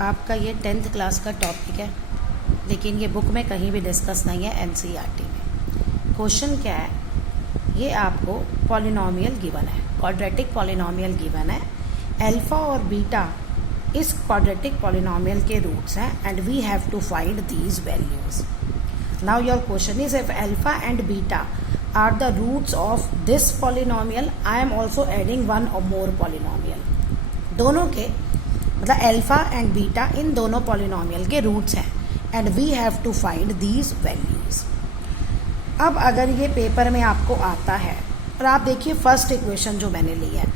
आपका ये 10th class का टॉपिक है, लेकिन ये बुक में कहीं भी डिस्कस नहीं है। एनसीईआरटी में क्वेश्चन क्या है, ये आपको पॉलिनोमियल गिवन है, क्वाड्रेटिक पॉलिनोमियल गिवन है। अल्फा और बीटा इस क्वाड्रेटिक पॉलिनोमियल के रूट्स हैं and we have to find these values. Now your question is if alpha and beta are the roots of this polynomial, I am also adding one और more polynomial. दोनों के मतलब alpha and beta इन दोनों polynomial के roots हैं and we have to find these values. अब अगर ये पेपर में आपको आता है और आप देखिए फर्स्ट इक्वेशन जो मैंने ली है,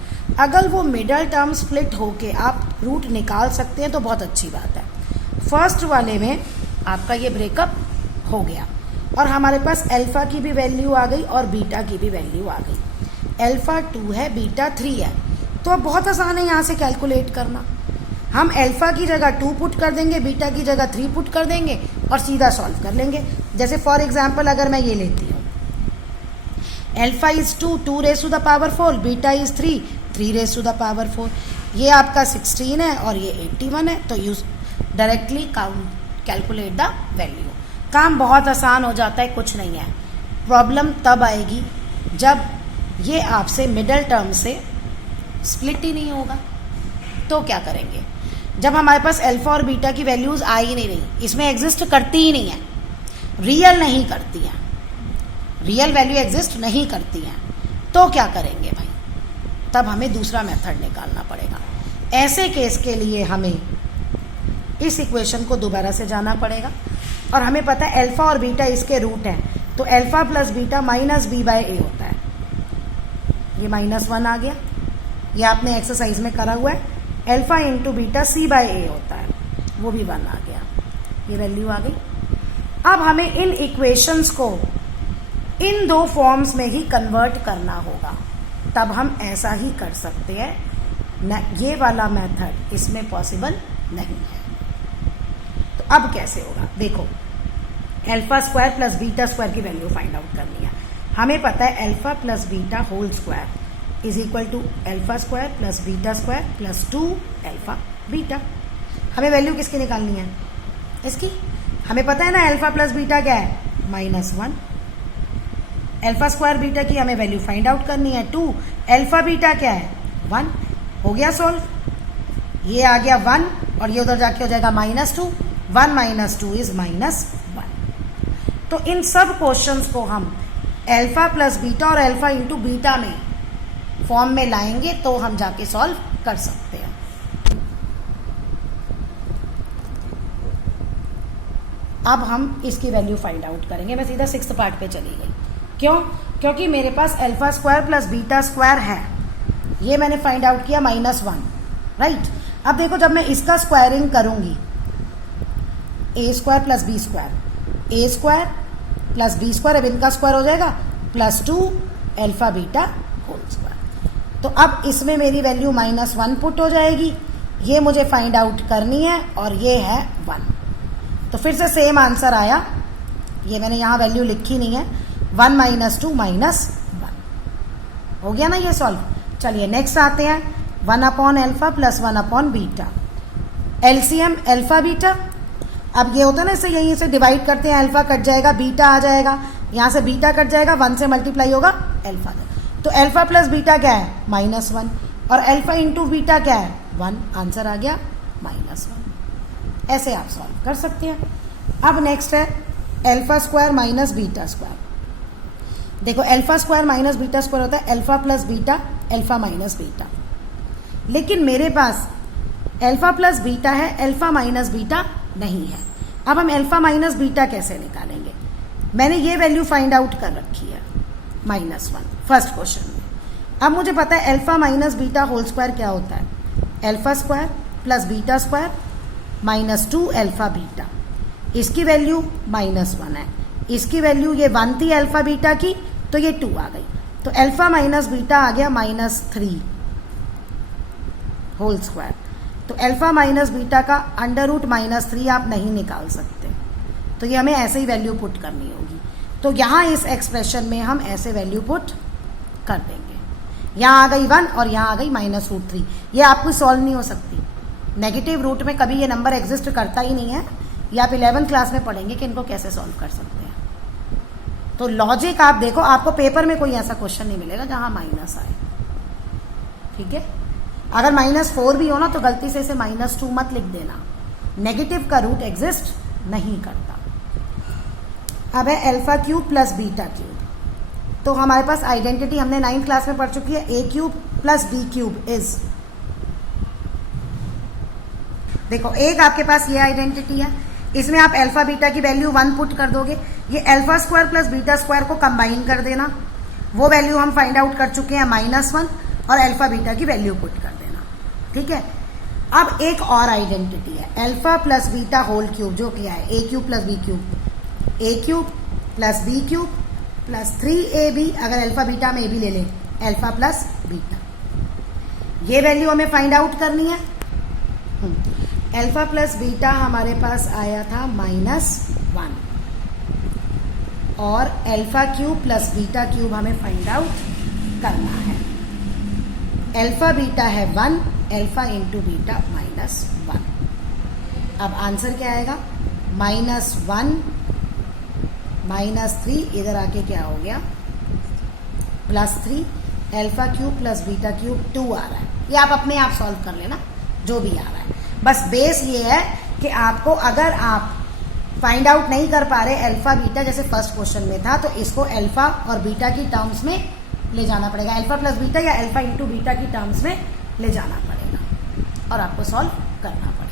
अगर वो मिडल टर्म स्प्लिट होके आप रूट निकाल सकते हैं तो बहुत अच्छी बात है। फर्स्ट वाले में आपका ये ब्रेकअप हो गया और हमारे पास अल्फा की भी वैल्यू आ गई और बीटा की भी वैल्यू आ गई। अल्फा 2 है, बीटा 3 है, तो अब बहुत आसान है यहाँ से कैलकुलेट करना। हम अल्फा की जगह 2 पुट कर देंगे, बीटा की जगह 3 पुट कर देंगे और सीधा सॉल्व कर लेंगे। जैसे फॉर एग्जाम्पल अगर मैं ये लेती हूँ, alpha is 2 raise to the power 4, beta is 3 raise to the power 4। ये आपका 16 है और ये 81 है, तो use directly count calculate the value. काम बहुत आसान हो जाता है, कुछ नहीं है। प्रॉब्लम तब आएगी जब ये आपसे मिडल टर्म से स्प्लिट ही नहीं होगा। तो क्या करेंगे, जब हमारे पास अल्फा और बीटा की वैल्यूज आ ही नहीं रही, इसमें एग्जिस्ट करती ही नहीं है, रियल नहीं करती है, रियल वैल्यू एग्जिस्ट नहीं करती है, तो क्या करेंगे भाई, तब हमें दूसरा मेथड निकालना पड़ेगा। ऐसे केस के लिए हमें इस इक्वेशन को दोबारा से जाना पड़ेगा और हमें पता है अल्फा और बीटा इसके रूट हैं, तो alpha plus beta minus B by A होता है। ये -1 आ गया, ये आपने एक्सरसाइज में करा हुआ है। Alpha into beta C bye A होता है, वो भी 1 आ गया, ये वैल्यू आ गई। अब हमें इन इक्वेशंस को इन दो फॉर्म्स में ही कन्वर्ट करना होगा, तब हम ऐसा ही कर सकते हैं न, ये वाला मेथड इसमें पॉसिबल नहीं है। तो अब कैसे होगा, देखो alpha square plus beta square की वैल्यू फाइंड आउट करनी है। हमें पता है alpha plus beta whole square is equal to alpha square plus beta square plus 2 alpha beta. हमें वैल्यू किसकी निकालनी है, इसकी। हमें पता है ना अल्फा प्लस बीटा क्या है, -1। अल्फा स्क्वायर बीटा की हमें वैल्यू फाइंड आउट करनी है 2, अल्फा बीटा क्या है 1। हो गया सॉल्व, ये आ गया 1 और ये उधर जाके हो जाएगा -2, 1 - 2 इज -1। तो इन सब क्वेश्चंस को हम अल्फा प्लस बीटा और अल्फा इंटू बीटा में फॉर्म में लाएंगे तो हम जाके सॉल्व कर सकते हैं। अब हम इसकी वैल्यू फाइंड आउट करेंगे। मैं सीधा 6th पार्ट पे चली गई, क्यों, क्योंकि मेरे पास alpha square plus beta square है, ये मैंने फाइंड आउट किया -1, राइट। अब देखो जब मैं इसका स्क्वायरिंग करूंगी, ए स्क्वायर प्लस बी स्क्वायर, ए स्क्वायर प्लस बी स्क्वायर, अब इनका स्क्वायर हो जाएगा +2 अल्फा बीटा होल स्क्वायर। तो अब इसमें मेरी वैल्यू -1 पुट हो जाएगी, ये मुझे फाइंड आउट करनी है और ये है 1। तो फिर से सेम आंसर आया, ये मैंने यहाँ वैल्यू लिखी नहीं है, 1 - 2 -1 हो गया ना ये सॉल्व। चलिए नेक्स्ट आते हैं, 1/अल्फा प्लस 1/बीटा। LCM alpha beta. अब ये होता है ना, इससे यहीं से डिवाइड करते हैं, अल्फा कट जाएगा, बीटा आ जाएगा, यहाँ से बीटा कट जाएगा, 1 से मल्टीप्लाई होगा अल्फा। तो अल्फा प्लस बीटा क्या है -1 और अल्फा इंटू बीटा क्या है 1, आंसर आ गया -1। ऐसे आप सॉल्व कर सकते हैं। अब नेक्स्ट है alpha square minus beta square. देखो alpha square minus beta square होता है alpha plus beta, alpha minus beta, लेकिन मेरे पास अल्फा प्लस बीटा है, अल्फा माइनस बीटा नहीं है। अब हम अल्फा माइनस बीटा कैसे निकालेंगे, मैंने ये वैल्यू फाइंड आउट कर रखी है -1 फर्स्ट क्वेश्चन में। अब मुझे पता है alpha minus beta whole square क्या होता है, alpha square plus beta square -2 alpha beta. इसकी वैल्यू -1 है, इसकी वैल्यू ये 1 थी अल्फा बीटा की, तो ये 2 आ गई, तो अल्फा माइनस बीटा आ गया -3 होल स्क्वायर। तो अल्फा माइनस बीटा का अंडर रूट -3 आप नहीं निकाल सकते, तो ये हमें ऐसे ही वैल्यू पुट करनी होगी। तो यहाँ इस एक्सप्रेशन में हम ऐसे वैल्यू पुट कर देंगे, यहाँ आ गई 1 और यहाँ आ गई -√3। ये आपको सॉल्व नहीं हो सकती, नेगेटिव रूट में कभी ये नंबर एग्जिस्ट करता ही नहीं है। ये आप 11th क्लास में पढ़ेंगे कि इनको कैसे सॉल्व कर सकते हैं। तो लॉजिक आप देखो, आपको पेपर में कोई ऐसा क्वेश्चन नहीं मिलेगा जहां माइनस आए, ठीक है। अगर -4 भी हो ना तो गलती से इसे -2 मत लिख देना, नेगेटिव का रूट एग्जिस्ट नहीं करता। अब है alpha cube plus beta cube. तो हमारे पास आइडेंटिटी हमने 9th क्लास में पढ़ चुकी है, a cube plus b cube is, देखो एक आपके पास ये आइडेंटिटी है, इसमें आप अल्फा बीटा की वैल्यू 1 पुट कर दोगे, ये alpha square plus beta square को कंबाइन कर देना, वो वैल्यू हम फाइंड आउट कर चुके हैं -1, और अल्फा बीटा की वैल्यू पुट कर देना, ठीक है। अब एक और आइडेंटिटी है alpha plus beta whole cube, जो क्या है a cube plus b cube, a cube plus b cube plus 3ab, अगर अल्फा बीटा में a भी ले लें, अल्फा प्लस बीटा, ये वैल्यू हमें फाइंड आउट करनी है। अल्फा प्लस बीटा हमारे पास आया था -1, और alpha cube plus beta cube हमें फाइंड आउट करना है। अल्फा बीटा है 1, अल्फा इंटू बीटा -1। अब आंसर क्या आएगा, -1 -3, इधर आके क्या हो गया +3, alpha cube plus beta cube 2 आ रहा है। ये आप अपने आप सॉल्व कर लेना जो भी आ रहा है, बस बेस ये है कि आपको अगर आप फाइंड आउट नहीं कर पा रहे अल्फा बीटा, जैसे फर्स्ट क्वेश्चन में था, तो इसको अल्फा और बीटा की टर्म्स में ले जाना पड़ेगा, अल्फा प्लस बीटा या अल्फा इंटू बीटा की टर्म्स में ले जाना पड़ेगा और आपको सॉल्व करना पड़ेगा।